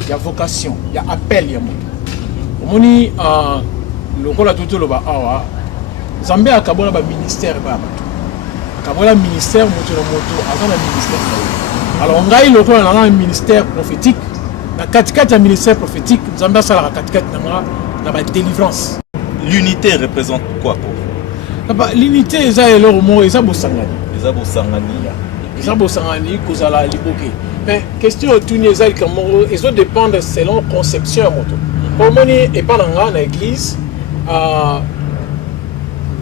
il y a vocation, il y a appel, il y a moto. Omoni le kola tout le ba awa Zambé a kabola ba ministère ba bato. Kabola ministère moto na moto avant le ministère. Alors on gagne le kola na un ministère prophétique. Na katikati ya ministère prophétique, Zambé sala la katikati na ba délivrance. L'unité représente quoi pour vous? L'unité eza eloro mo eza bosangani. Eza bosangani. Eza bosangani kozala liboke. Mais question autour eza comment ils ont dépendre selon conception moto. Pour moi et pas dans l'église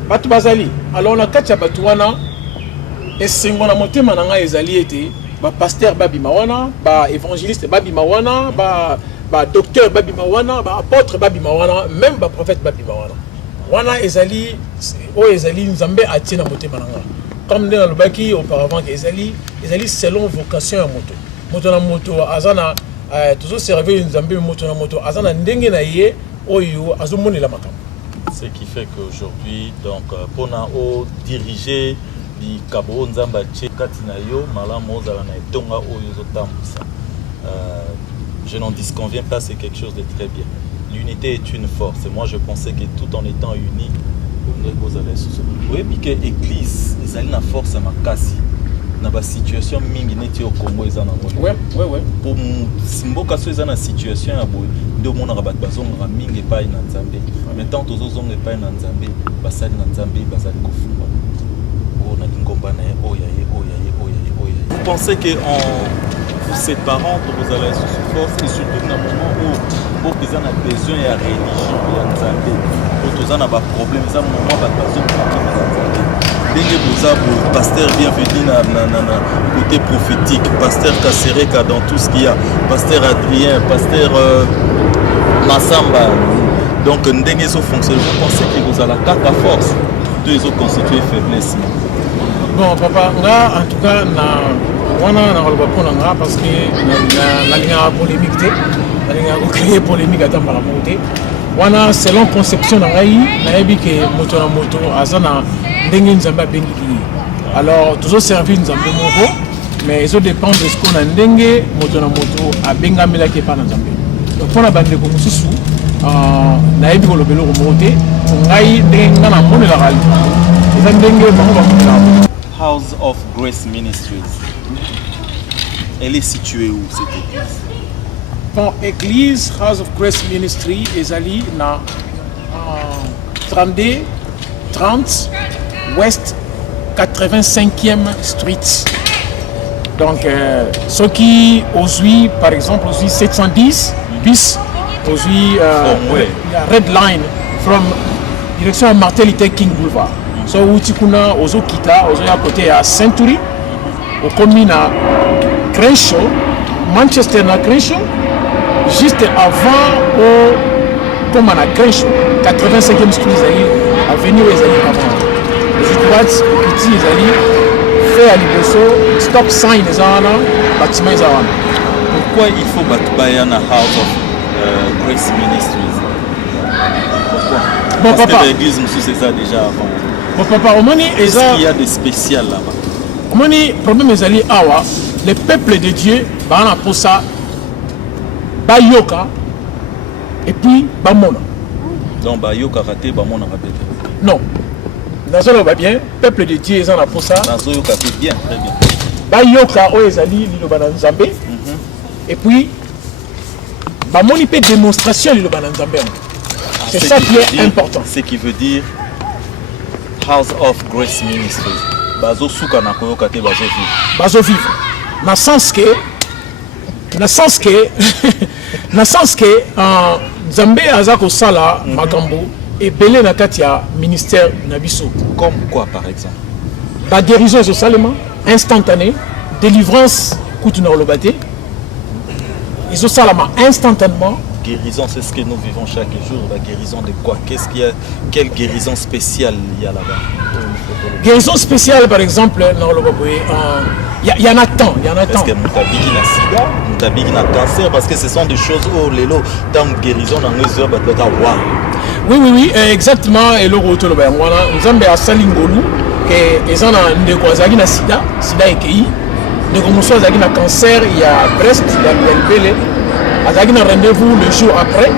batu bazali. Alors na katia batu wana esengo na motema na nga ezali ete ba pasteur babima wana, ba évangéliste babima wana, ba docteur babima wana, ba apôtre babima wana, même ba prophète babima wana. Wana ezali o ezali Nzambe atie na motema na nga. Comme dans le baki auparavant ezali selon vocation ya moto. Moto na moto azana toujours servir Nzambe moto na moto azana ndenge na ye oyo azomoni la makambo. Ce qui fait qu'aujourd'hui donc pour na o diriger di Kabo Nzamba tche katina yo malamu ozala na etonga oyo zotambusa. Je n'en disconviens pas, c'est quelque chose de très bien. L'unité est une force. Et moi, je pensais que tout en étant unis, oui, puis que l'église, ils ont une force à ma casse. Dans la situation mingi neti au Congo, ils en ont. Ouais. Pour Simbo Kasso, ils ont une situation à bout. De mon rabat bazon raming et pas une Nzambe. Maintenant, tous les hommes et pas une Nzambe. Basal Nzambe, basal Kofumba. Oh, na lingomba na oh ya. Vous pensez que en vous séparant, vous allez sous force et surtout dans un moment où vous avez besoin de religion et de Nzambe. Vous avez un problème, vous avez un moment où vous avez problème de Nzambe. Dès que vous avez pasteur bienvenu côté prophétique, pasteur Kassereka dans tout ce qu'il y a, pasteur Adrien, pasteur Massamba. Donc, ndenge so fonctionne, vous pensez que vous avez la force, deux autres constituer faiblesse. Bon, papa, là, en tout cas, on a parce que la ligne polémique, la ligne créer polémique à temps par la montée. On a selon conception dans la vie que moto na moto azana ndenge Nzamba bengi. Alors toujours servir Nzambe moko, mais ils dépendent de ce qu'on a ndenge moto na moto a benga mela ke pa na Nzambe. Donc pour la bande ko mususu na yebi ko lobelo ko monter, ngai ndenge ngana mona la rali. Eza ndenge bango ba mona. House of Grace Ministries. Elle est située où cette église? Bon, église House of Grace Ministry est allée dans 32 30 West 85e Street. Donc, ceux qui aujourd'hui, par exemple, aujourd'hui 710 bis, aujourd'hui la Red Line from direction Martin Luther King Boulevard. So utikuna ozo kita ozo ya côté à Century au commune à Crenshaw, Manchester na Crenshaw, juste avant au comme à Crenshaw 85e street zali avenue ezali avant. Les droites petit ezali fait à Liboso stop sign ezana bâtiment ezana. Pourquoi il faut battre na House of Grace Ministries? Pourquoi? Bon, parce papa, que l'église nous c'est ça déjà avant. Bon, papa, qu'est-ce qu'il y a de spécial là-bas? Le problème est que le peuple de Dieu, pour ça, Bayoka et puis Bamona. Donc Bayoka raté, Bamona raté. Non. Nazoyo va bien, peuple de Dieu est pour ça. Nazoyo fait bien, très bien. Bayoka Oezali, Lilobana Nzambe. Et puis, Bamoni fait démonstration Lilobana Nzambe. C'est ça qui est important. Ce qui veut dire House of Grace Ministries. Bazo souka na koyoka te bazo vivre. Bazo vivre. Dans le sens que Nzambe azako sala makambo et belé na katia ministère nabiso. Comme quoi par exemple? La guérison est seulement instantanée, délivrance kutuna olobate. Ils ont salama instantanément. Guérison, c'est ce que nous vivons chaque jour. La guérison de quoi? Qu'est-ce qu'il y a? Quelle guérison spéciale il y a là-bas? Guérison spéciale, par exemple, il y en a tant. Est-ce que Moutabigi n'a sida, Moutabigi n'a cancer? Parce que ce sont des choses où les lots, dans guérison, dans les heures, oui, exactement. Et le retour, nous avons à Salingolu, que les gens ont sida et de commencer à cancer, il y a Brest, il y a Bélé. Il y a un rendez-vous le jour après.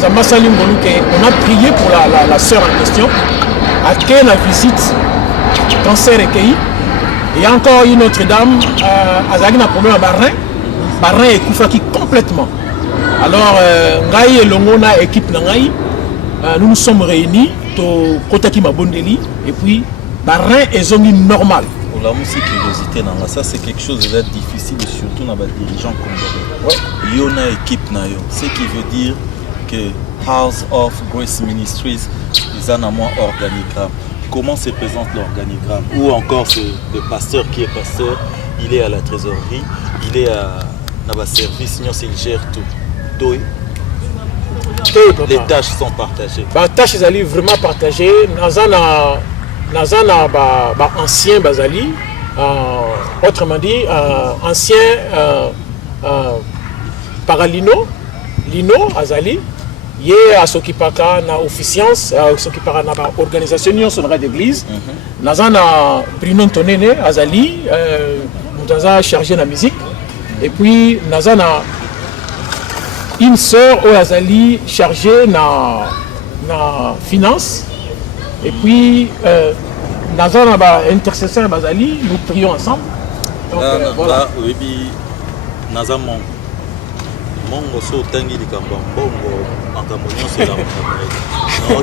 On a prié pour la sœur en question. À quelle la visite, cancer et Kei. Il y a encore une autre dame, elle a un problème à Barin. Barin est coufaki complètement. Alors, Ngai et Longona, équipe Nangai, nous nous sommes réunis, Kotaki Mabondeli, et puis Barin est zone normale. Pour la musique, curiosité, ça c'est quelque chose de difficile, surtout dans les dirigeants congolais. Ouais. Il y a une équipe, ce qui veut dire que House of Grace Ministries, ils ont un organigramme. Comment se présente l'organigramme? Ou encore le pasteur qui est pasteur, il est à la trésorerie, il est dans le service, il gère tout. Les tâches sont partagées. Les tâches sont vraiment partagées. Nous avons ancien Bazali, autrement dit, ancien Paralino, Lino Azali. Il y a ceux qui parlent de officiance, ceux qui parlent de l'organisation d'église. Nous avons Bruno Tonene Azali, nous avons chargé la musique. Et puis nous avons une sœur Azali chargée de la finance. Et puis nous avons un intercesseur Azali, nous prions ensemble. Donc, voilà. Oui, nous avons Mongo so tangi likambo mbongo makambo nyonso la mokabret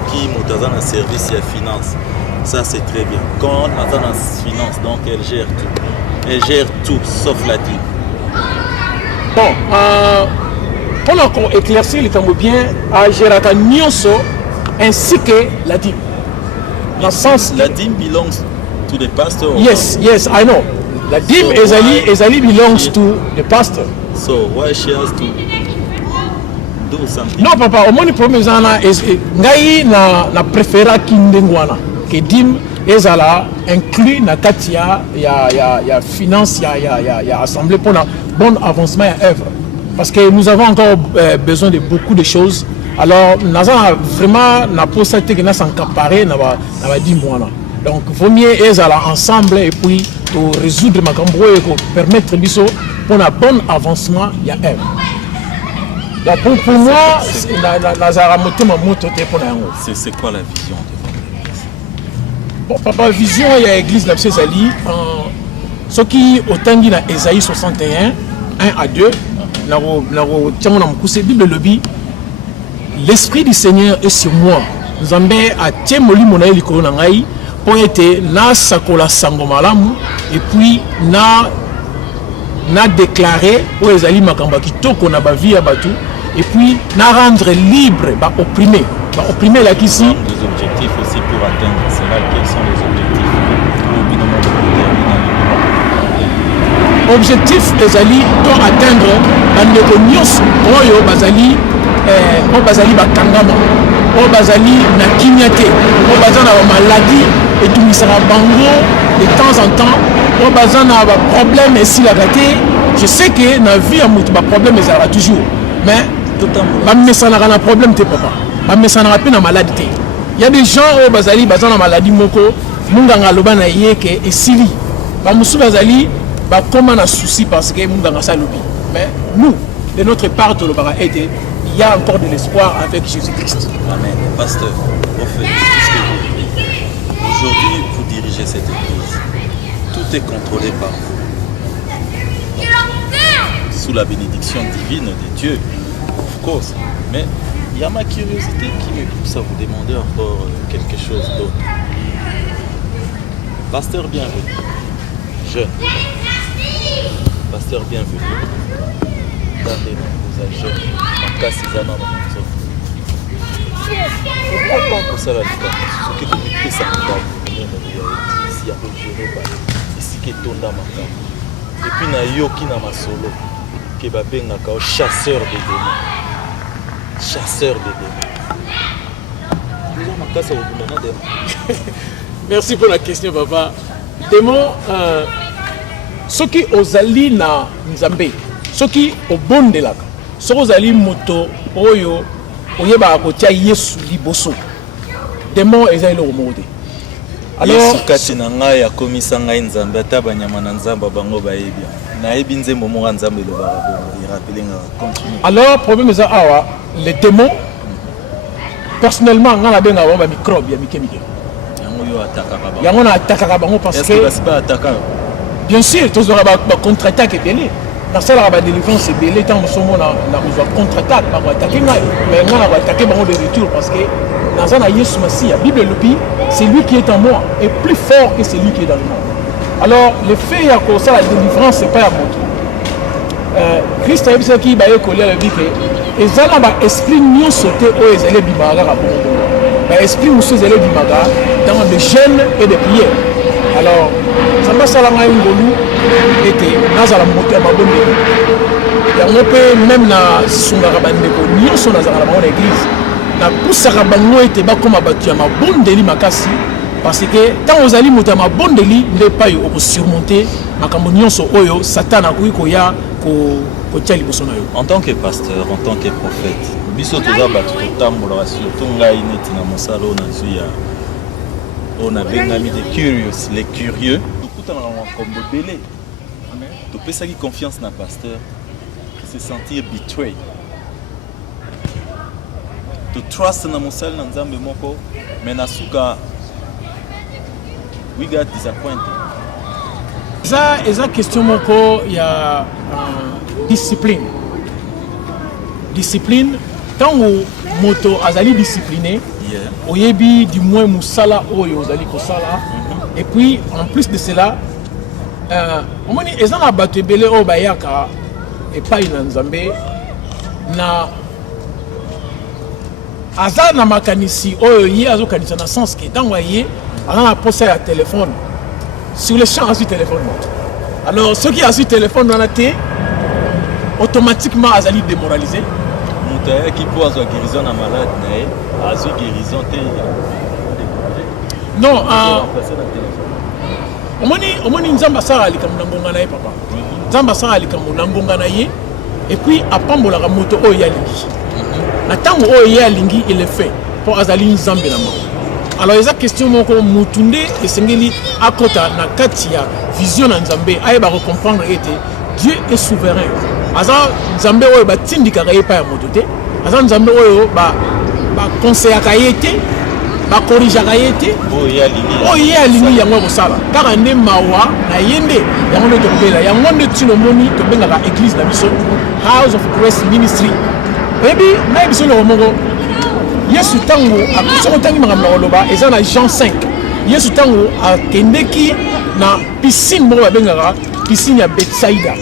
qui motaza na service ya finance, ça c'est très bien. Quand on a finance, donc elle gère tout sauf la dîme. Bon, pour éclaircir likambo bien à Gérata nyonso ainsi que la dîme. Dans le sens la dîme belongs to the pastor. Yes, I know. La dîme Ezali belongs to the pastor. So why she has to do something? Non papa, au moins le problème est ngai na préféra kindengwana que dim ezala inclus na katia ya finance ya assemblée pour un bon avancement à œuvre parce que nous avons encore besoin de beaucoup de choses. Alors nous avons vraiment na possibilité que nous s'encaparer na dimwana. Donc vaut mieux ezala ensemble et puis pour résoudre ma cambo et pour permettre biso pour un bon avancement ya œuvre. Donc pour moi, c'est quoi la vision de votre église? Bon, papa, vision, il y a l'église de Zali. Ce qui est autant dit dans Ésaïe 61, 1 à 2, l'Esprit du Seigneur est sur moi. Nous avons Tiemoli Monaïli Koronangaï pour être na sakola sangomalamu et puis na déclaré aux Ezali Makamba qui toko na ba vie à Batu. Et puis, nous rendre libre, opprimer là ici. Des objectifs aussi pour atteindre. C'est là quels sont les objectifs. Objectif, Ezali, pour atteindre, bandeko nyonso, oyo bazali, bakangama, oyo bazali na kinyate, oyo bazali na maladie, et tout misera bango de temps en temps, oyo bazali na problème ici la gâté. Je sais que dans la vie, il y a problème, mais ça va toujours. Mais ça n'a pas de problème, papa. Ça n'a pas de maladie. Il y a des gens qui ont une maladie, moko, munganga loba na yeke et sili. Bamusu bazali, comment un souci parce que munganga sa lobi. Mais nous, de notre part, il y a encore de l'espoir avec Jésus-Christ. Amen. Pasteur, prophète, qu'est-ce que vous dites? Aujourd'hui, vous dirigez cette église. Tout est contrôlé par vous. Sous la bénédiction divine de Dieu. Of course, mais il y a ma curiosité qui me pousse à vous demander encore quelque chose d'autre. Pasteur bienvenu, jeune, pasteur bienvenu, attendez, vous êtes jeune, en cas c'est un an dans mon zone. Pourquoi pas pour ça la lutte? Ce que vous mettez ça en bas, vous venez ici à géré par ici qui est ton dans ma carte. Et puis na yoki na ma solo, qui va bien na chasseur de démons. Chasseur de démons. Merci pour la question, papa. Démon, ceux qui osali na Nzambe, ceux qui au bon de la, ceux qui osali moto, oyo, oyeba akotia Yesu liboso. Démon ezali le monde. yesu kati na ngai akomisa ngai nzambe ata banyama na nzambe bango bayebi nayebi nzembo moko ya nzambe elobaka bongo irapelenga continue. Alors problème eza awa les démons personnellement nga nabenga bango bamicrobe ya mike yango yo atakaka bango yango na atakaka bango parce que basi baataka bien sûr tozwaka bacontre-attaque ebele nasalaka badélivrance ebele ntango mosomona nakozwa contre-attaque bakoatake ngai mais nga nakoatake bango de retour parce que naza na yesu masiya bible elobi c'est lui qui est en moi est plus fort que celui qui est dans le monde. Alors le fait ya kosala délivrance c'est pas ya moto Christ ayebisaki bayekoli alobi ke eza na baesprit nyonso te oyo ezali ebimaka kaka bongo baesprit mosusu ezali ebimaka dans de jeûne et de prière. Alors nzambe asala ngai ngolu ete nazala moto ya mabondeli yango mpe même nasungaka bandeko nyonso nazalaka na bango na église napusaka bango ete bakóma bato ya mabondeli makasi parce que ntango ozali moto ya mabondeli nde epai okosurmonte makambo nyonso oyo satana akoki koya kotia liboso na yo. En tant que pasteur, en tant que prophète, biso toza bato totambolaka surtout ngai neti na mosala oyo nazwi ya oyo nabengami de curious, les curieux tokutanaka makambo ebele topesaki confiance na pasteur se sentir betray to trust na mosala na nzambe moko mais na suka we got disappointed. Eza question moko ya discipline ntango moto azali discipliné oyebi du moins mosala oyo ozali kosala et puis en plus de cela omoni eza na bato ebele oyo bayaka epai na nzambe na aza na makanisi oyo ye azokanisa na sens ke ntango aye aza na posa ya téléphone sur le champ azwi téléphone moto alors soki azwi téléphone wana te automatiquement azali démoralisé moto ayaki mpo azwa guérison na malade na ye azwi guérison te non omoni nzambe asalaka likambo na ngonga na ye papa nzambe asalaka likambo na ngonga na ye et puis apambolaka moto oyo ye alingi na ntango oyo ye alingi il est fait mpo azali nzambe na moko. Alors eza question moko motu nde esengeli akota na kati ya vision na nzambe ayeba recomprendre ete Dieu est souverain. Aza nzambe oyo batindikaka ye epai ya moto te aza nzambe oyo bakonseyaka ye te bakorrigeaka ye te oyo ye alingi yango ekosala kaka nde mawa na ye nde yango nde tokobelela yango nde ntina omoni tobengaka église na biso House of Grace Ministry. Oyebi nayebiso eloko moko yesu ntango soki otangi makambo na koloba eza na Jean 5 yesu ntango akendeki na piscine moko babengaka piscine ya Betsaïda.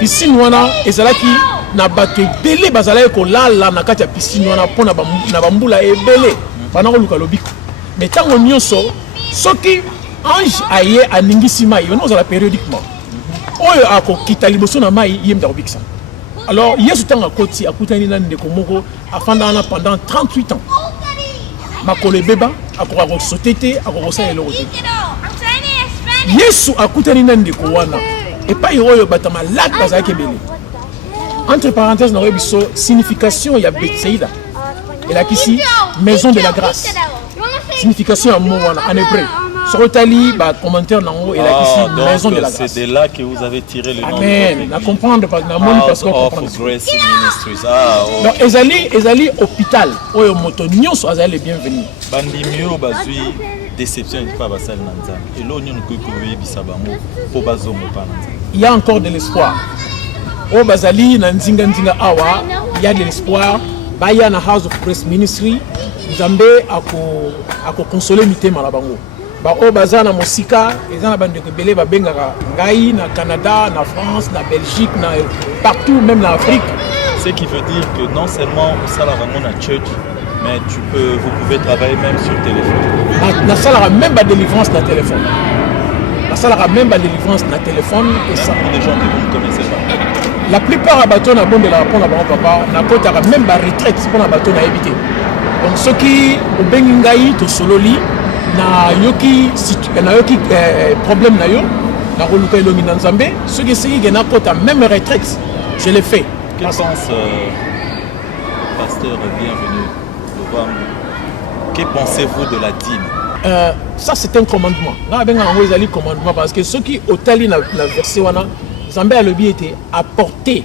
Piscine wana ezalaki na bato ebele bazalaki kolala na kati ya piscine wana mpo na bambula ebele bana koluka lobiko mais ntango nyonso soki ange aye aningisi mai wana ozala périodiquement oyo akokita liboso na mai ye mta kobikisa. Alors yesu ntango akoti akutani na ndeko moko afanda wana pendant 38 ans makolo ebeba akoka kosote te akokosala eloko te. Yesu akutani na ndeko wana epai oyo bato malade bazalaki ebele. Entre parenthèses nakoyebi biso signification ya Betsaïda elakisi maison de la grâce signification ya mot wana en hébreu soki otali bacommentaire nango elakisi maison de la grâce. C'est de là que vous avez tiré le nom. Amen. Na comprendre na moni parce qu'on comprend. Grace Ministries. Okay. Donc ezali hôpital oyo moto nyonso azali bienvenu. Bandimi oyo bazwi déception pas basali na nzambe elo nyonso koki koyebisa bango mpo bazongo pa na nzambe. Il y a encore de l'espoir. Au Bazali, na nzinga awa, il y a de l'espoir. Baya na House of Grace Ministry, Nzambe ako consoler mitema la bango. Ba o baza na mosika, ezana bande ko belé ba bengaka ngai na Canada, na France, na Belgique, na partout même na Afrique. Ce qui veut dire que non seulement ça la ramon à church, mais vous pouvez travailler même sur téléphone. Na salara même ba délivrance na téléphone. Na salara même ba délivrance na téléphone et ça pour des gens que vous ne connaissez pas. La plupart à bateau na bonne de la répondre à mon papa, na kota même ba retraite pour na bateau na éviter. Donc ceux qui au bengai to sololi na yoki problème na yo na roluka elomi na Nzambe, ceux qui sigi na kota même retraite, je l'ai fait. Quel sens pasteur bienvenu. Que pensez-vous de la dîme? ça c'est un commandement. Là, ben un commandement parce que ceux qui otali na verset wana, Zambé a le bien été apporter